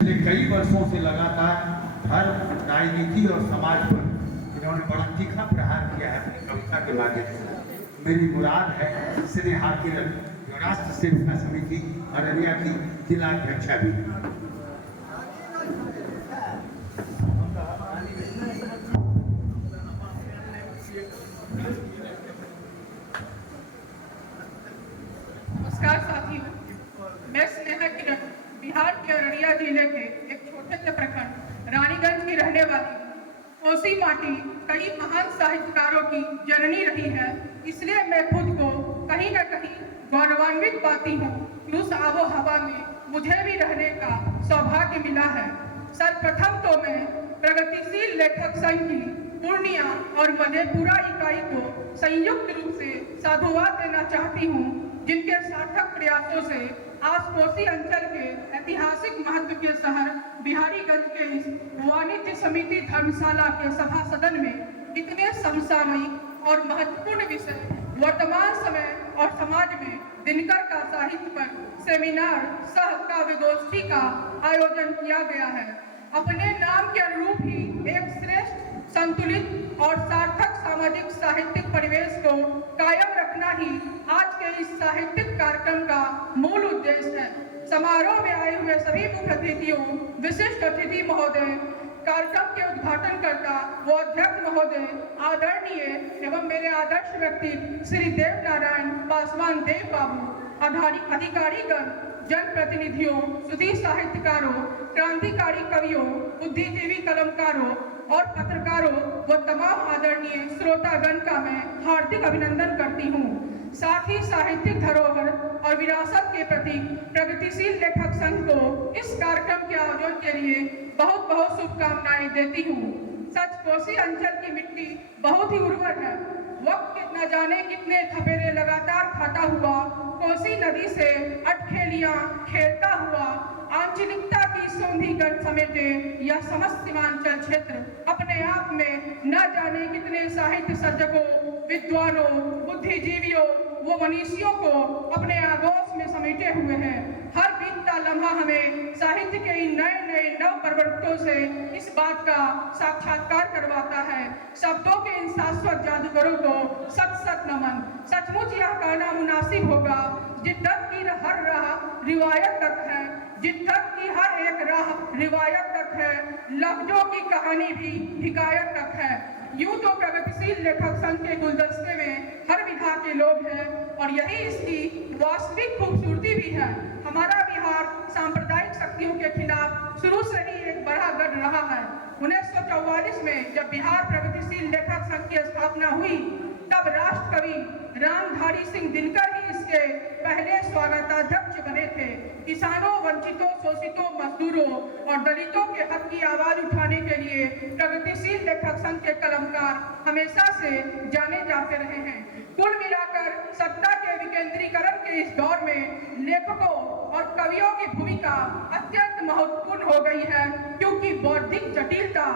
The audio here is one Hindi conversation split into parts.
पिछले कई वर्षों से लगातार हर राजनीति और समाज पर इन्होंने बड़ा तीखा प्रहार किया है अपनी कविता के माध्यम से। मेरी मुराद है स्नेहा किरण जो राष्ट्र सेविका समिति अररिया की जिला अध्यक्षा भी। नमस्कार साथियों, मैं स्नेहा किरण बिहार के अररिया जिले के एक छोटे से प्रखंड रानीगंज की रहने वाली हूँ। कोसी माटी कई महान साहित्यकारों की जननी रही है, इसलिए मैं खुद को कहीं न कहीं गौरवान्वित पाती हूँ कि उस आबो हवा में मुझे भी रहने का सौभाग्य मिला है। सर्वप्रथम तो मैं प्रगतिशील लेखक संघ की पूर्णिया और मधेपुरा इकाई को संयुक्त रूप से साधुवाद देना चाहती हूँ, जिनके सार्थक प्रयासों से आज कोसी अंचल के ऐतिहासिक महत्व के शहर बिहारीगंज के इस वाणिज्य समिति धर्मशाला के सभा सदन में इतने समसामयिक और महत्वपूर्ण विषय वर्तमान समय और समाज में दिनकर का साहित्य पर सेमिनार सह काव्य गोष्ठी का आयोजन किया गया है। अपने नाम के अनुरूप ही एक श्रेष्ठ संतुलित और सार्थक सामाजिक साहित्यिक परिवेश को कायम रखना ही आज के इस साहित्यिक कार्यक्रम का मूल उद्देश्य है। समारोह में आए हुए सभी मुख्य अतिथियों, विशिष्ट अतिथि महोदय, कार्यक्रम के उद्घाटनकर्ता व अध्यक्ष महोदय, आदरणीय एवं मेरे आदर्श व्यक्ति श्री देव नारायण पासवान देव बाबू, अधिकारीगण, जनप्रतिनिधियों, सुधीर साहित्यकारों, क्रांतिकारी कवियों, बुद्धिजीवी कलमकारों और पत्रकारों व तमाम आदरणीय श्रोतागण का मैं हार्दिक अभिनंदन करती हूँ। साथ ही साहित्यिक धरोहर और विरासत के प्रति प्रगतिशील लेखक संघ को इस कार्यक्रम के आयोजन के लिए बहुत बहुत शुभकामनाएं देती हूँ। सच कोसी अंचल की मिट्टी बहुत ही उर्वर है। वक्त न जाने कितने थपेरे लगातार खाता हुआ कोसी नदी से अटखेलियां खेलता हुआ आंचलिकता की सौंधीगढ़ समेटे यह समस्त सीमांचल क्षेत्र अपने आप में न जाने कितने साहित्य सर्जकों, विद्वानों, बुद्धिजीवियों व मनीषियों को अपने आगोश में समेटे हुए हैं। हर बीतता लम्हा हमें साहित्य के इन नए नए नव प्रवर्तकों से इस बात का साक्षात्कार करवाता है। शब्दों के इन शाश्वत जादूगरों को सत सत नमन। सचमुच यह कहना मुनासिब होगा, जिद्दत की हर राह रिवायत तक है, जिद्दत की हर एक राह रिवायत तक है, लफ्जों की कहानी भी हिकायत तक है। यूं तो प्रगतिशील लेखक संघ के गुलदस्ते में हर विधा के लोग हैं और यही इसकी वास्तविक खूबसूरती भी है। हमारा बिहार सांप्रदायिक शक्तियों के खिलाफ शुरू से ही एक बड़ा गढ़ रहा है। 1944 में जब बिहार प्रगतिशील लेखक संघ की स्थापना हुई, तब राष्ट्र कवि रामधारी सिंह दिनकर ही इसके पहले स्वागताध्यक्ष बने थे। किसानों, वंचितों, शोषितों, मजदूरों और दलितों के हक की आवाज उठाने के लिए प्रगतिशील लेखक संघ के कलमकार हमेशा से जाने जाते रहे हैं। कुल मिलाकर सत्ता के विकेंद्रीकरण के इस दौर में लेखकों और कवियों की भूमिका अत्यंत महत्वपूर्ण हो गई है, क्योंकि बौद्धिक जटिलता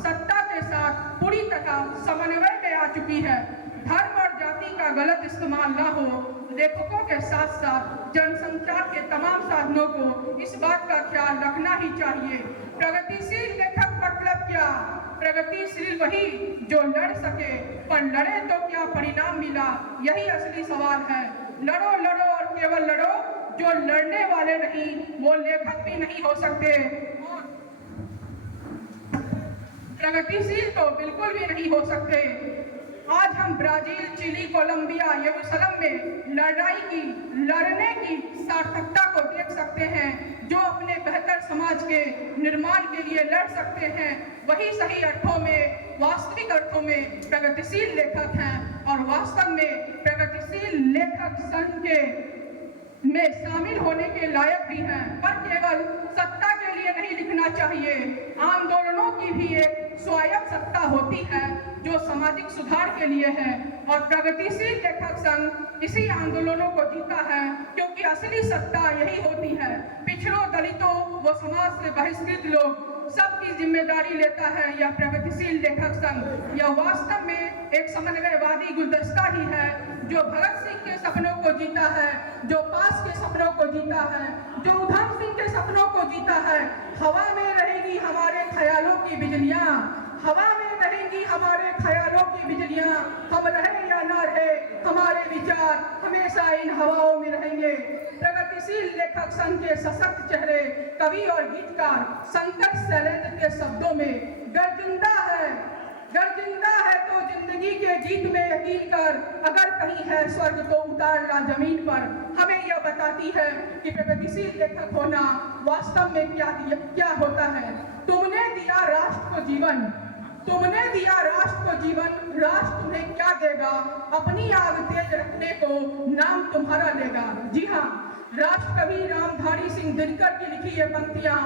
सत्ता के साथ पूरी तरह समन्वय में आ चुकी है। धर्म और जाति का गलत इस्तेमाल न हो, लेखकों के साथ साथ जनसंचार के तमाम साधनों को इस बात का ख्याल रखना ही चाहिए। प्रगतिशील लेखक मतलब क्या? प्रगतिशील वही जो लड़ सके, पर लड़े तो क्या परिणाम मिला, यही असली सवाल है। लड़ो लड़ो और केवल लड़ो, जो लड़ने वाले नहीं वो लेखक भी नहीं हो सकते। प्रगतिशील तो बिल्कुल भी नहीं हो सकते। आज हम ब्राजील, चिली, कोलंबिया, यरूशलेम में लड़ने की सार्थकता को देख सकते हैं। जो अपने बेहतर समाज के निर्माण के लिए लड़ सकते हैं, वही सही अर्थों में, वास्तविक अर्थों में प्रगतिशील लेखक हैं और वास्तव में प्रगतिशील लेखक संघ के में शामिल होने के लायक भी हैं। पर केवल सत्ता के लिए नहीं लिखना चाहिए। आंदोलनों की भी एक स्वायत्त सत्ता होती है जो सामाजिक सुधार के लिए है, और प्रगतिशील लेखक संघ इसी आंदोलनों को जीता है, क्योंकि असली सत्ता यही होती है। पिछड़ों, दलितों व समाज से बहिष्कृत लोग सबकी जिम्मेदारी लेता है यह प्रगतिशील लेखक संघ। यह वास्तव में एक समन्वयवादी गुलदस्ता ही है जो भगत सिंह के सपनों को जीता है, जो पास के सपनों को जीता है, जो उधम सिंह के सपनों को जीता है। हवा में रहेगी हमारे ख्यालों की बिजलियां, हवा में रहेंगी हमारे ख्यालों की बिजलियां। हम रहे या ना रहे, हमारे विचार हमेशा इन हवाओं में रहेंगे। प्रगतिशील लेखक संघ के सशक्त चेहरे कवि और गीतकार शंकर शैलेंद्र के शब्दों में गर्जिंदा है तो जिंदगी के गीत में यकीन कर, अगर कहीं है स्वर्ग तो उतार ला जमीन पर। हमें यह बताती है कि प्रगतिशील लेखक होना वास्तव में क्या होता है। तुमने दिया राष्ट्र को जीवन, तुमने दिया राष्ट्र को जीवन, राष्ट्र तुम्हें क्या देगा? अपनी आग तेज रखने को नाम तुम्हारा लेगा। जी हाँ, राष्ट्र कवि रामधारी सिंह दिनकर की लिखी ये पंक्तियां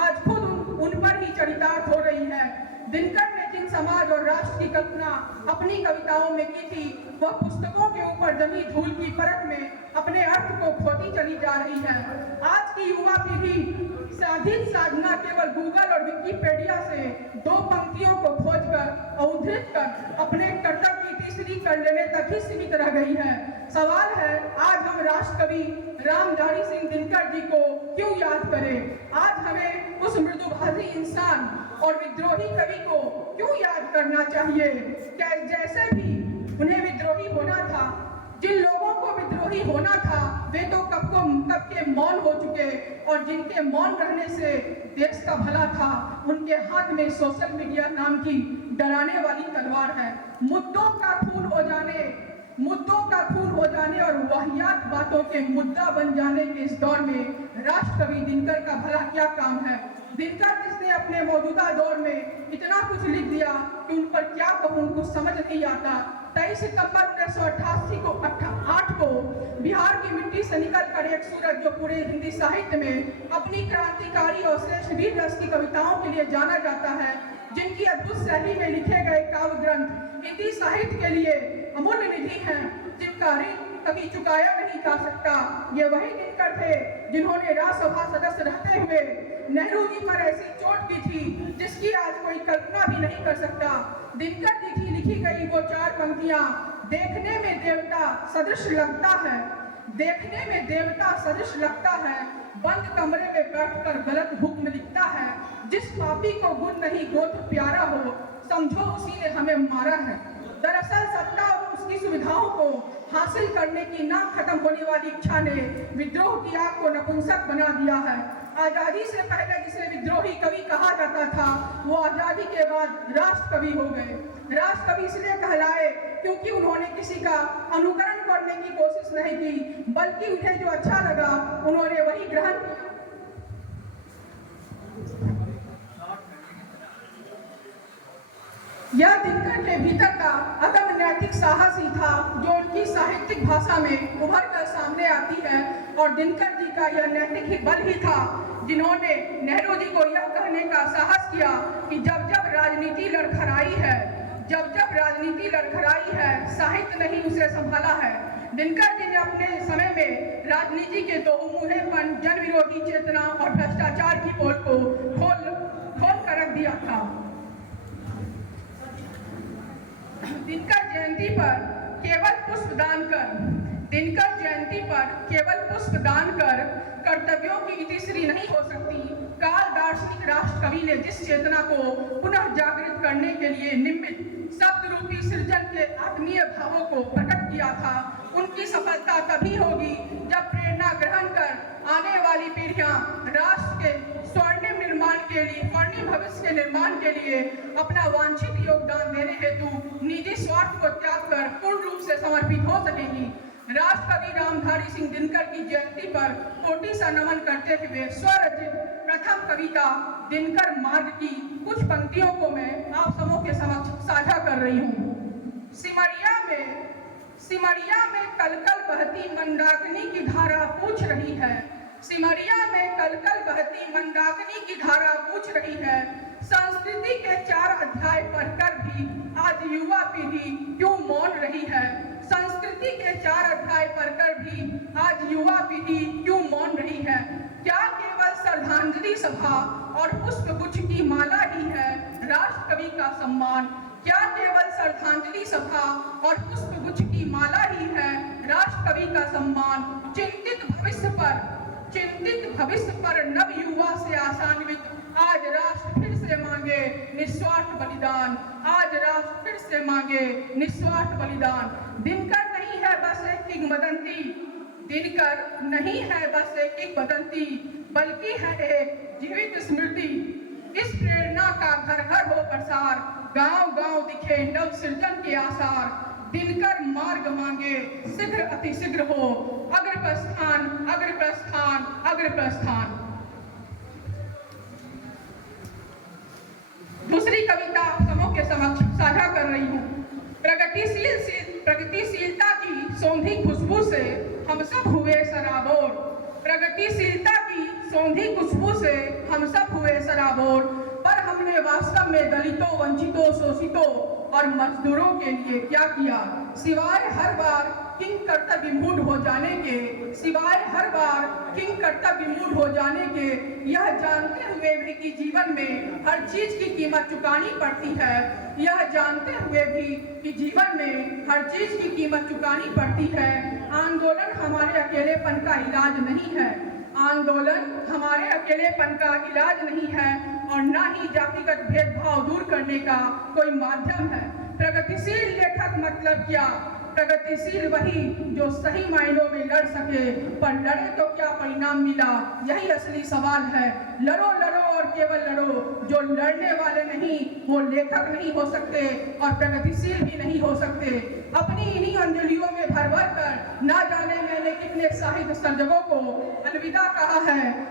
आज खुद उन पर ही चरितार्थ हो रही है। दिनकर ने जिन समाज और राष्ट्र की कल्पना अपनी कविताओं में की थी, वह पुस्तकों के ऊपर जमी धूल की परत में अपने अर्थ को खोती चली जा रही है। आज की युवा पीढ़ी साधित साधना केवल गूगल और विकिपीडिया से दो पंक्तियों को खोजकर और उद्धृत कर अपने कर्तव्य की तीसरी कर लेने तक ही सीमित रह गई है। सवाल है, आज हम राष्ट्र कवि रामधारी सिंह दिनकर जी को क्यों याद करें? आज हमें उस मृदुभाषी इंसान और विद्रोही कवि को क्यों याद करना चाहिए? क्या जैसे भी उन्हें विद्रोही होना था, जिन लोगों को विद्रोही होना था, वे तो कब के मौन हो चुके, और जिनके मौन रहने से देश का भला था, उनके हाथ में सोशल मीडिया नाम की डराने वाली तलवार है। मुद्दों का खून हो जाने और वाहियात बातों के मुद्दा बन जाने के इस दौर में राष्ट्र कवि दिनकर का भला क्या काम है? दिनकर जिसने अपने मौजूदा दौर में इतना कुछ लिख दिया कि उन पर क्या कहूँ, कुछ समझ नहीं आता। 23 सितंबर 1988 को बिहार की मिट्टी से निकलकर एक सूरज जो पूरे हिंदी साहित्य में अपनी क्रांतिकारी और श्रेष्ठ वीर रस की कविताओं के लिए जाना जाता है, जिनकी अद्भुत शैली में लिखे गए काव्य ग्रंथ हिंदी साहित्य के लिए अमूल्य निधि हैं, जिनका ऋण कभी चुकाया नहीं जा सकता। ये वही दिनकर थे जिन्होंने राज्यसभा सदस्य रहते हुए नेहरू जी पर ऐसी चोट की थी जिसकी आज कोई कल्पना भी नहीं कर सकता। दिनकर जी की लिखी गई वो 4 पंक्तियां देखने में देवता सदृश लगता है, बंद कमरे में बैठकर गलत हुक्म लिखता है। जिस पापी को गुण नहीं गोत्र प्यारा हो, समझो उसी ने हमें मारा है। दरअसल सत्ता और उसकी सुविधाओं को हासिल करने की ना खत्म होने वाली इच्छा ने विद्रोह की आग को नपुंसक बना दिया है। आजादी से पहले जिसे विद्रोही कवि कहा जाता था, वो आजादी के बाद राष्ट्र कवि हो गए। राष्ट्र कवि इसलिए कहलाए क्योंकि उन्होंने किसी का अनुकरण करने की कोशिश नहीं की, बल्कि उन्हें जो अच्छा लगा उन्होंने वही ग्रहण किया। यह दिनकर के भीतर का अदम्य नैतिक साहस ही था जो उनकी साहित्यिक भाषा में उभर कर सामने आती है, और दिनकर जी का यह नैतिक ही बल ही था जिन्होंने नेहरू जी को यह कहने का साहस किया कि जब जब राजनीति लड़खड़ाई है, साहित्य नहीं उसे संभाला है। दिनकर जी ने अपने समय में राजनीति के दोमुंहेपन, जन विरोधी चेतना और भ्रष्टाचार की पोल को खोल कर रख दिया था। दिनकर जयंती पर केवल पुष्प दान कर कर्तव्यों की इतिश्री नहीं हो सकती। काल दार्शनिक राष्ट्र कवि ने जिस चेतना को पुनः जागृत करने के लिए निमित्त शब्द रूपी सृजन के आत्मीय भावों को प्रकट किया था, उनकी सफलता तभी होगी जब प्रेरणा ग्रहण कर आने वाली पीढ़ियां राष्ट्र के स्वर्णिम भविष्य के निर्माण के लिए अपना वांछित योगदान देने हेतु निजी स्वार्थ को त्याग कर पूर्ण रूप से समर्पित हो सकेगी। राष्ट्र कवि रामधारी सिंह दिनकर की जयंती पर कोटि सा नमन करते हुए स्वरचित प्रथम कविता दिनकर मार्ग की कुछ पंक्तियों को मैं आप सबों के समक्ष साझा कर रही हूँ। सिमरिया में कलकल बहती मंदाकिनी की धारा पूछ रही है। सिमरिया में कलकल बहती मंदाकिनी की धारा पूछ रही है। संस्कृति के 4 अध्याय पढ़कर भी आज युवा पीढ़ी क्यों मौन रही है? संस्कृति के 4 अध्याय पढ़कर भी आज युवा पीढ़ी क्यों मौन रही है? क्या केवल श्रद्धांजलि सभा और पुष्प गुच्छ की माला ही है राष्ट्र कवि का सम्मान। क्या केवल श्रद्धांजलि सभा और पुष्प गुच्छ की माला ही है राष्ट्र कवि का सम्मान? चिंतित भविष्य पर नव युवा से आशान्वित आज राष्ट्र फिर से मांगे निस्वार्थ बलिदान। आज राष्ट्र फिर से मांगे निस्वार्थ बलिदान। दिनकर नहीं है बस एक किंवदंती, दिनकर नहीं है बस एक किंवदंती, बल्कि है एक जीवित स्मृति। इस प्रेरणा का घर घर हो प्रसार, गांव गांव दिखे नव सृजन के आसार। दिनकर मार्ग मांगे शीघ्र अति शीघ्र हो, अग्र प्रस्थान अग्र प्रस्थान अग्र प्रस्थान। दूसरी कविता समूह के समक्ष साझा कर रही हूँ। प्रगतिशीलता की सौंधी खुशबू से हम सब हुए सराबोर। प्रगतिशीलता की सौंधी खुशबू से हम सब हुए सराबोर, पर हमने वास्तव में दलितों, वंचितों, शोषितों और मजदूरों के लिए क्या किया? सिवाय हर बार किंग कर्तव्य विमूढ़ हो जाने के, सिवाय हर बार किंग कर्तव्य विमूढ़ हो जाने के, यह जानते हुए भी कि जीवन में हर चीज की कीमत चुकानी पड़ती है, यह जानते हुए भी कि जीवन में हर चीज की कीमत चुकानी पड़ती है। आंदोलन हमारे अकेलेपन का इलाज नहीं है, आंदोलन हमारे अकेलेपन का इलाज नहीं है और न ही जातिगत भेदभाव दूर करने का कोई माध्यम है। प्रगतिशील लेखक मतलब क्या? प्रगतिशील वही जो सही मायनों में लड़ सके, पर लड़े तो क्या परिणाम मिला, यही असली सवाल है। लड़ो लड़ो और केवल लड़ो। जो लड़ने वाले नहीं वो लेखक नहीं हो सकते और प्रगतिशील भी नहीं हो सकते। अपनी इन्हीं अंजलियों में भर भर कर ना जाने मैंने कितने साहित्य सर्जकों को अलविदा कहा है।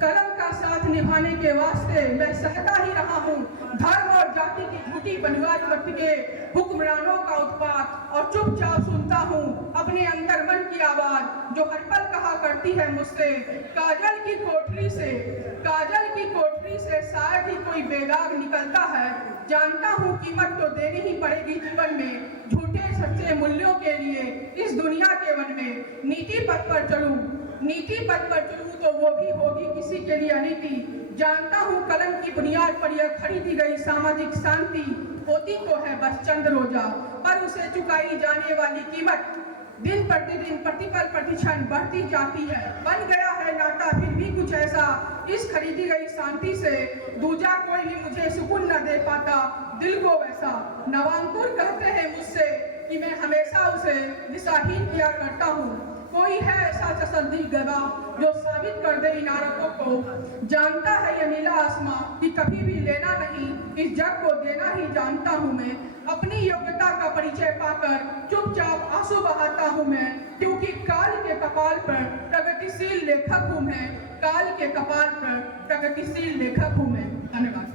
कलम का साथ निभाने के वास्ते मैं सहता ही रहा हूँ धर्म और जाति की झूठी बनियाद मत के हुक्मरानों का उत्पात, और चुपचाप सुनता हूँ अपने अंदर मन की आवाज जो हर पल कहा करती है मुझसे, काजल की कोठरी से शायद ही कोई बेदाग निकलता है। जानता हूँ कीमत तो देनी ही पड़ेगी जीवन में, झूठे सच्चे मूल्यों के लिए इस दुनिया के वन में। नीति पथ पर चलूं तो वो भी होगी किसी के लिए अनीति। जानता हूँ कलम की बुनियाद पर यह खरीदी गई सामाजिक शांति होती तो है बस चंद रोजा, पर उसे चुकाई जाने वाली कीमत दिन प्रतिदिन प्रतिपल प्रतिक्षण बढ़ती जाती है। बन गया है नाता फिर भी कुछ ऐसा इस खरीदी गई शांति से, दूजा कोई भी मुझे सुकून न दे पाता दिल को वैसा। नवांकुर कहते हैं मुझसे कि मैं हमेशा उसे दिशाहीन किया करता हूँ। कोई है ऐसा तसल्ली गवाह जो साबित कर दे इन आरोपों को। जानता है ये नीला आसमां कि कभी भी लेना नहीं, इस जग को देना ही जानता हूँ मैं। अपनी योग्यता का परिचय पाकर चुपचाप आंसू बहाता हूँ मैं, क्योंकि काल के कपाल पर प्रगतिशील लेखक हूँ मैं। काल के कपाल पर प्रगतिशील लेखक हूँ मैं। धन्यवाद।